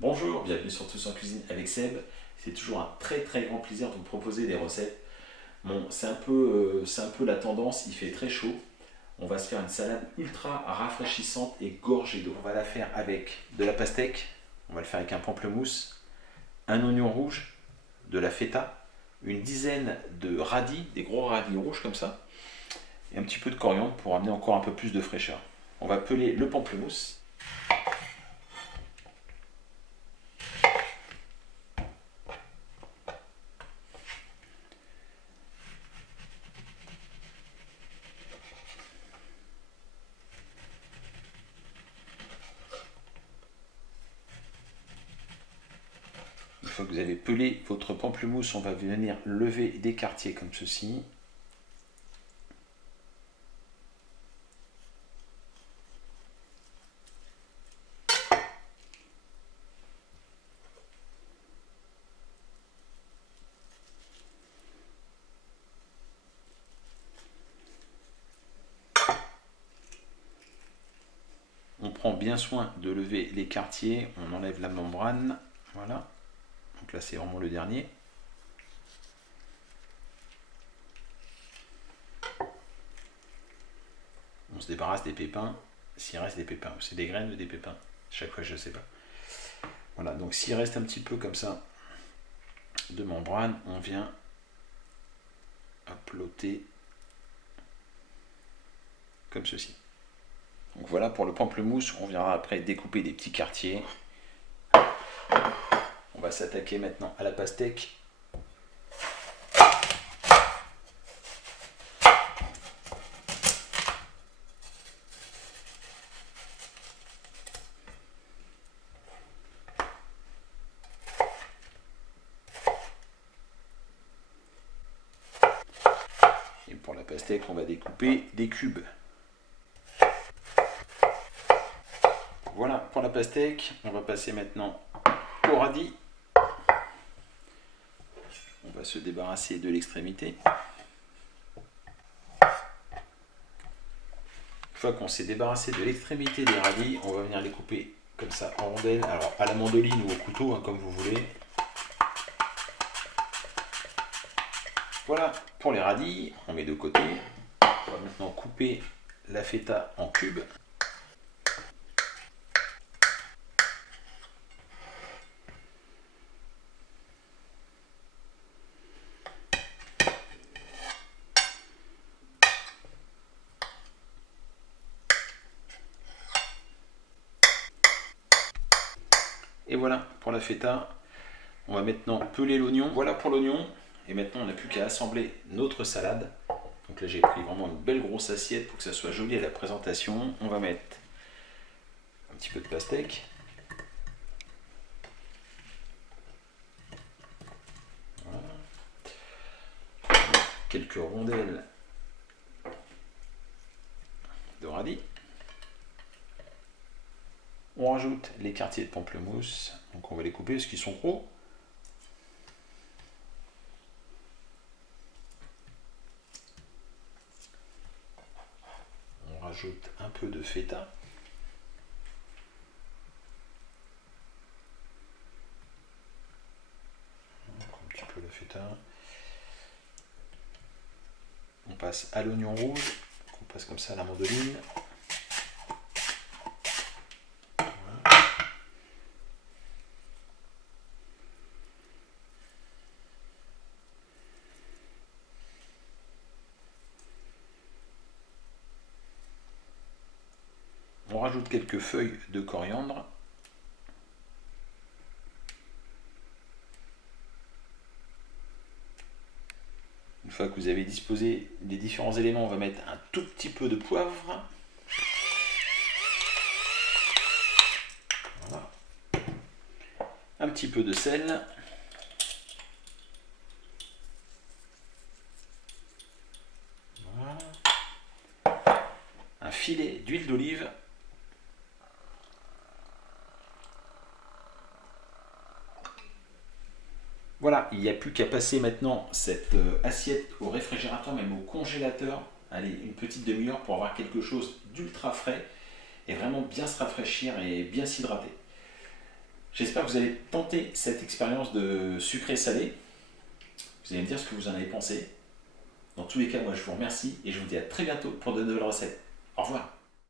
Bonjour, bienvenue sur Tous en Cuisine avec Seb. C'est toujours un très grand plaisir de vous proposer des recettes. Bon, c'est un peu la tendance, il fait très chaud. On va se faire une salade ultra rafraîchissante et gorgée d'eau. On va la faire avec de la pastèque, on va le faire avec un pamplemousse, un oignon rouge, de la feta, une dizaine de radis, des gros radis rouges comme ça, et un petit peu de coriandre pour amener encore un peu plus de fraîcheur. On va peler le pamplemousse. Une fois que vous avez pelé votre pamplemousse, on va venir lever des quartiers comme ceci. On prend bien soin de lever les quartiers, on enlève la membrane, voilà. Donc là c'est vraiment le dernier. On se débarrasse des pépins, s'il reste des pépins, c'est des graines ou des pépins, chaque fois je ne sais pas. Voilà, donc s'il reste un petit peu comme ça de membrane, on vient apploter comme ceci. Donc voilà pour le pamplemousse, on viendra après découper des petits quartiers. On va s'attaquer maintenant à la pastèque. Et pour la pastèque, on va découper des cubes. Voilà pour la pastèque, on va passer maintenant au radis. On va se débarrasser de l'extrémité. Une fois qu'on s'est débarrassé de l'extrémité des radis, on va venir les couper comme ça en rondelles, alors à la mandoline ou au couteau, hein, comme vous voulez. Voilà pour les radis, on met de côté. On va maintenant couper la feta en cubes. Et voilà pour la feta. On va maintenant peler l'oignon. Voilà pour l'oignon. Et maintenant, on n'a plus qu'à assembler notre salade. Donc là, j'ai pris vraiment une belle grosse assiette pour que ça soit joli à la présentation. On va mettre un petit peu de pastèque. Voilà. Quelques rondelles de radis. On rajoute les quartiers de pamplemousse. Donc on va les couper parce qu'ils sont gros. On rajoute un peu de feta. Un petit peu de feta. On passe à l'oignon rouge. On passe comme ça à la mandoline. On rajoute quelques feuilles de coriandre. Une fois que vous avez disposé les différents éléments, on va mettre un tout petit peu de poivre. Voilà. Un petit peu de sel. Voilà. Un filet d'huile d'olive. Voilà, il n'y a plus qu'à passer maintenant cette assiette au réfrigérateur, même au congélateur. Allez, une petite demi-heure pour avoir quelque chose d'ultra frais et vraiment bien se rafraîchir et bien s'hydrater. J'espère que vous allez tenter cette expérience de sucré-salé. Vous allez me dire ce que vous en avez pensé. Dans tous les cas, moi je vous remercie et je vous dis à très bientôt pour de nouvelles recettes. Au revoir.